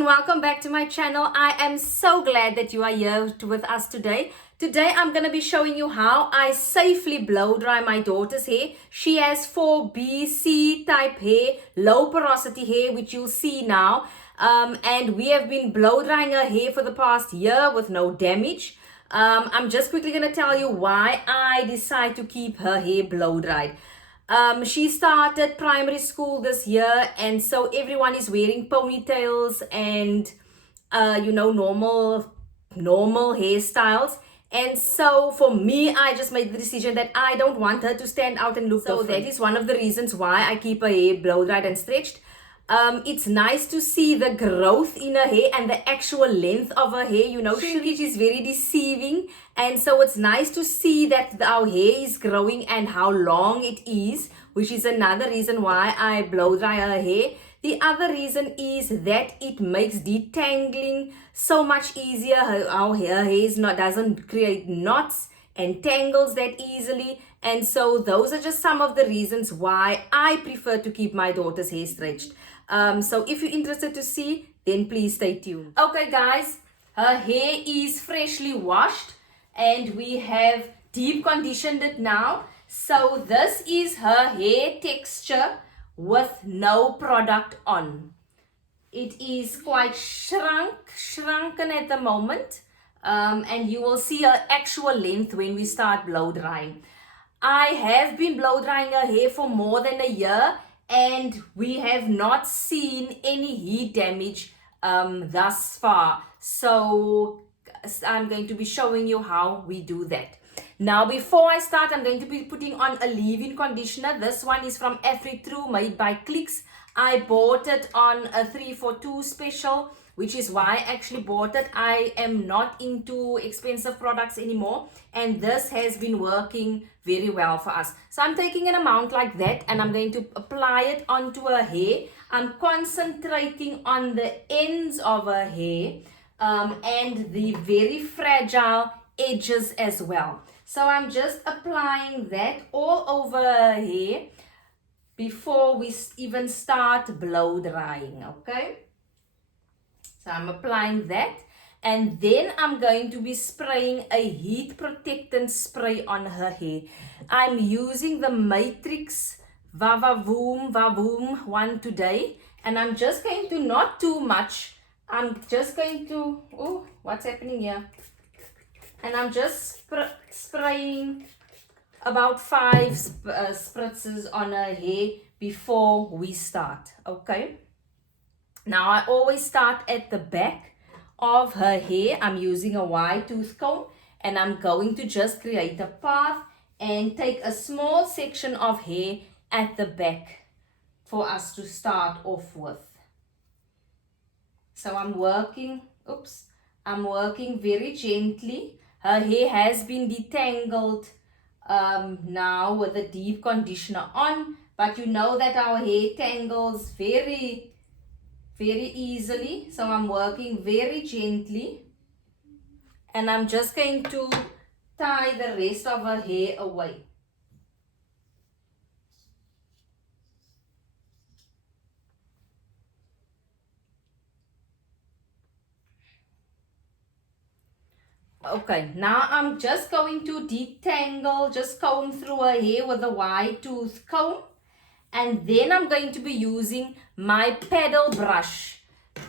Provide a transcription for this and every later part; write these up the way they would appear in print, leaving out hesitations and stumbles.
and welcome back to my channel. I am so glad that you are here with us today. Today I'm going to be showing you how I safely blow dry my daughter's hair. She has 4BC type hair, low porosity hair, which you'll see now. And we have been blow drying her hair for the past year with no damage. I'm just quickly going to tell you why I decide to keep her hair blow dried. She started primary school this year, and so everyone is wearing ponytails and normal hairstyles. And so for me, I just made the decision that I don't want her to stand out and look different. So that is one of the reasons why I keep her hair blow dried and stretched. It's nice to see the growth in her hair and the actual length of her hair. Shrinkage is very deceiving, and so it's nice to see that our hair is growing and how long it is, which is another reason why I blow dry her hair. The other reason is that it makes detangling so much easier. Our hair doesn't create knots and tangles that easily. And so those are just some of the reasons why I prefer to keep my daughter's hair stretched. So if you're interested to see, then please stay tuned. Okay guys, her hair is freshly washed and we have deep conditioned it now. So this is her hair texture with no product on. It is quite shrunken at the moment, and you will see her actual length when we start blow drying. I have been blow drying her hair for more than a year, and we have not seen any heat damage thus far. So I'm going to be showing you how we do that. Now before I start, I'm going to be putting on a leave-in conditioner. This one is from Afri-True, made by Clicks. I bought it on a 3 for 2 special, which is why I actually bought it. I am not into expensive products anymore, and this has been working very well for us. So I'm taking an amount like that and I'm going to apply it onto her hair. I'm concentrating on the ends of her hair and the very fragile edges as well. So I'm just applying that all over her hair before we even start blow drying, okay? So I'm applying that, and then I'm going to be spraying a heat protectant spray on her hair. I'm using the Matrix Vavoom one today, and I'm just going to, not too much, I'm just going to, oh, what's happening here? And I'm just spraying about 5 spritzes on her hair before we start, okay? Now I always start at the back of her hair. I'm using a wide tooth comb, and I'm going to just create a path and take a small section of hair at the back for us to start off with. So I'm working very gently. Her hair has been detangled now with a deep conditioner on, but you know that our hair tangles very easily. So I'm working very gently, and I'm just going to tie the rest of her hair away. Okay, now I'm just going to detangle, just comb through her hair with a wide tooth comb, and then I'm going to be using my paddle brush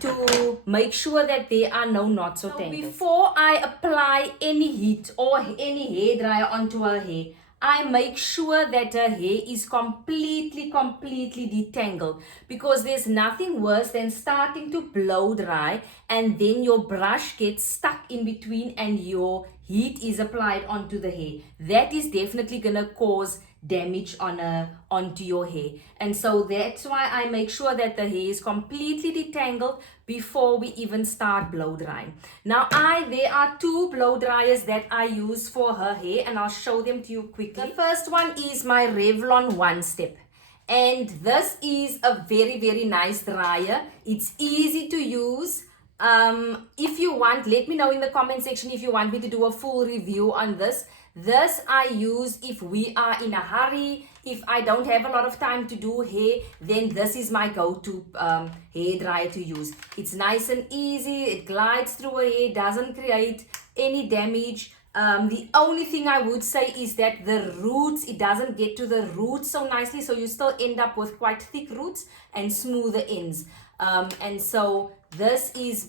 to make sure that there are no knots or tangles. Before I apply any heat or any hair dryer onto her hair, I make sure that her hair is completely detangled, because there's nothing worse than starting to blow dry and then your brush gets stuck in between and your heat is applied onto the hair. That is definitely gonna cause damage onto your hair, and so that's why I make sure that the hair is completely detangled before we even start blow drying. Now there are 2 blow dryers that I use for her hair, and I'll show them to you quickly. The first one is my Revlon One Step, and this is a very nice dryer. It's easy to use. If you want, let me know in the comment section if you want me to do a full review on this. This I use if we are in a hurry if I don't have a lot of time to do hair, then this is my go-to hair dryer to use. It's nice and easy, it glides through a hair, doesn't create any damage. The only thing I would say is that the roots, it doesn't get to the roots so nicely, so you still end up with quite thick roots and smoother ends. And so this is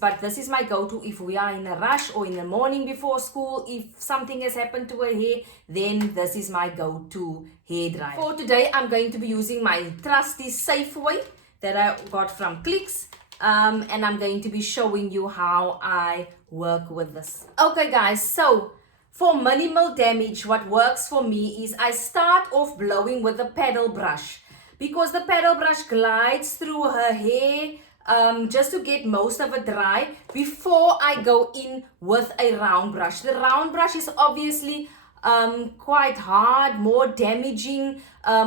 my go-to if we are in a rush or in the morning before school. If something has happened to her hair, then this is my go-to hair dryer. For today, I'm going to be using my trusty Safeway that I got from Clicks. And I'm going to be showing you how I work with this. Okay guys, so for minimal damage, what works for me is I start off blowing with the paddle brush, because the paddle brush glides through her hair just to get most of it dry before I go in with a round brush. The round brush is obviously quite hard, more damaging,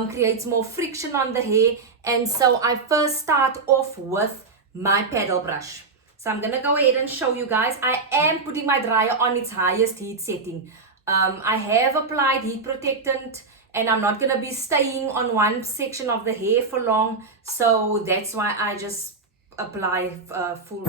creates more friction on the hair, and so I first start off with my paddle brush. So I'm gonna go ahead and show you guys. I am putting my dryer on its highest heat setting. I have applied heat protectant, and I'm not gonna be staying on one section of the hair for long, so that's why I just apply full.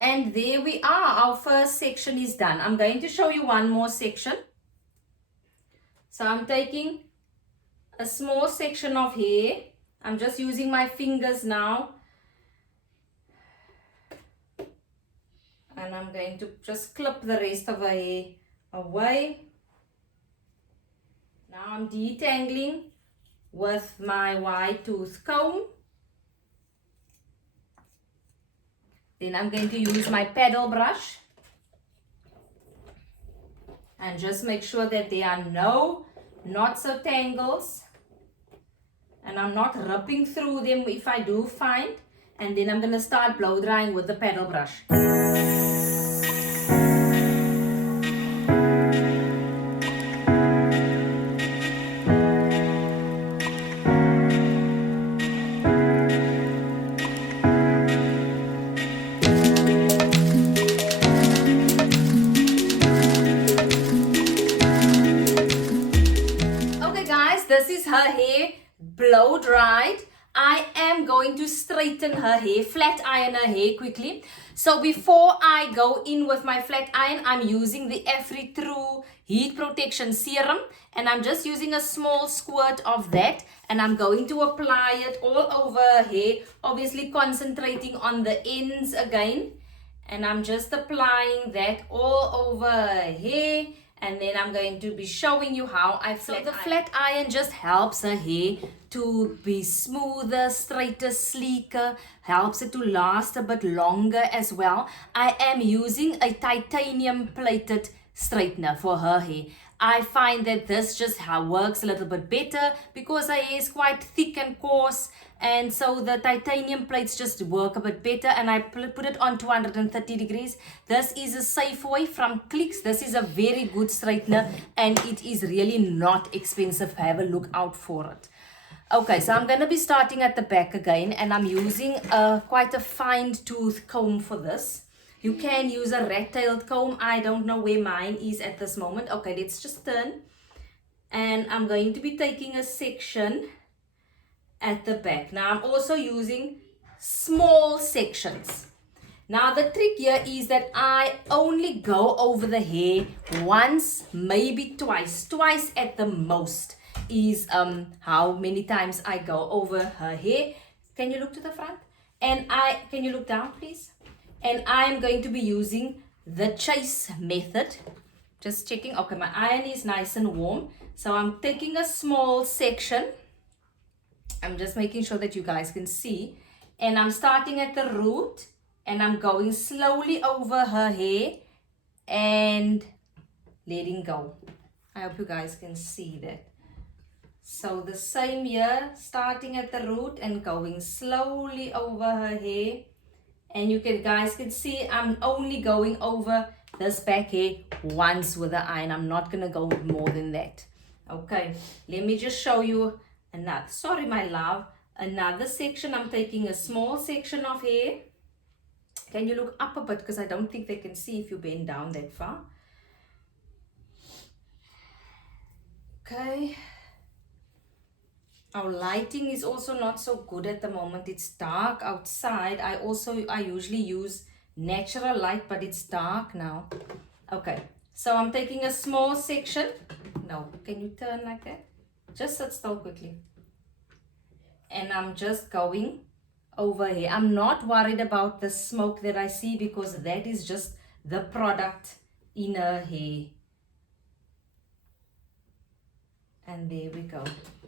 And there we are, our first section is done. I'm going to show you one more section. So I'm taking a small section of hair. I'm just using my fingers now. And I'm going to just clip the rest of her hair away. Now I'm detangling with my wide tooth comb. Then I'm going to use my paddle brush and just make sure that there are no knots or tangles, and I'm not ripping through them if I do find. And then I'm going to start blow drying with the paddle brush. This is her hair blow dried. I am going to straighten her hair, flat iron her hair quickly. So before I go in with my flat iron, I'm using the True Heat Protection Serum, and I'm just using a small squirt of that, and I'm going to apply it all over her hair, obviously concentrating on the ends again. And I'm just applying that all over her hair. And then I'm going to be showing you how I flat iron. So the flat iron just helps her hair to be smoother, straighter, sleeker, helps it to last a bit longer as well. I am using a titanium plated straightener for her hair. I find that this just works a little bit better because her hair is quite thick and coarse, and so the titanium plates just work a bit better, and I put it on 230 degrees. This is a Safeway from Clicks. This is a very good straightener, and it is really not expensive. Have a look out for it. Okay, so I'm going to be starting at the back again, and I'm using quite a fine tooth comb for this. You can use a rat-tailed comb. I don't know where mine is at this moment. Okay, let's just turn. And I'm going to be taking a section at the back. Now I'm also using small sections. Now the trick here is that I only go over the hair once, maybe twice. Twice at the most is how many times I go over her hair. Can you look to the front? And can you look down, please? And I am going to be using the chase method. Just checking. Okay, my iron is nice and warm. So I'm taking a small section. I'm just making sure that you guys can see. And I'm starting at the root. And I'm going slowly over her hair. And letting go. I hope you guys can see that. So the same here. Starting at the root and going slowly over her hair. And you guys can see I'm only going over this back hair once with the iron. I'm not gonna go more than that. Okay, let me just show you another, sorry my love, another section. I'm taking a small section of hair. Can you look up a bit, because I don't think they can see if you bend down that far. Okay. Our lighting is also not so good at the moment. It's dark outside. I usually use natural light, but it's dark now. Okay, so I'm taking a small section. No, can you turn like that? Just sit still quickly. And I'm just going over here. I'm not worried about the smoke that I see, because that is just the product in her hair. And there we go.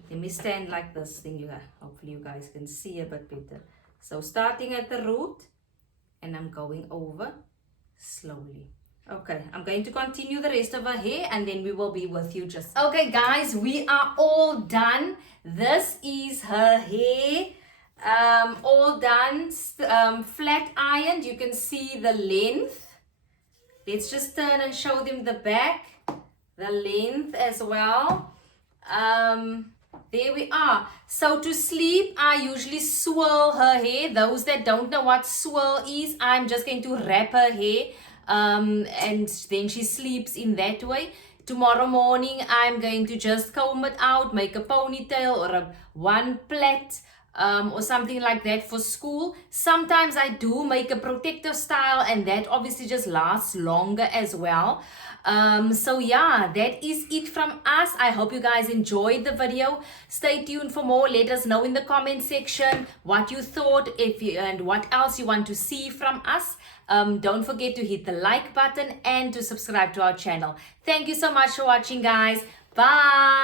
Let me stand like this thing. Hopefully you guys can see a bit better. So starting at the root, and I'm going over slowly. Okay, I'm going to continue the rest of her hair, and then we will be with you just. Okay guys, we are all done. This is her hair. All done, flat ironed. You can see the length. Let's just turn and show them the back, the length as well. There we are. So to sleep, I usually swirl her hair. Those that don't know what swirl is, I'm just going to wrap her hair, and then she sleeps in that way. Tomorrow morning, I'm going to just comb it out, make a ponytail or a one plait, or something like that for school. Sometimes I do make a protective style, and that obviously just lasts longer as well. So yeah, that is it from us. I hope you guys enjoyed the video. Stay tuned for more. Let us know in the comment section what you thought, and what else you want to see from us. Don't forget to hit the like button and to subscribe to our channel. Thank you so much for watching, guys. Bye.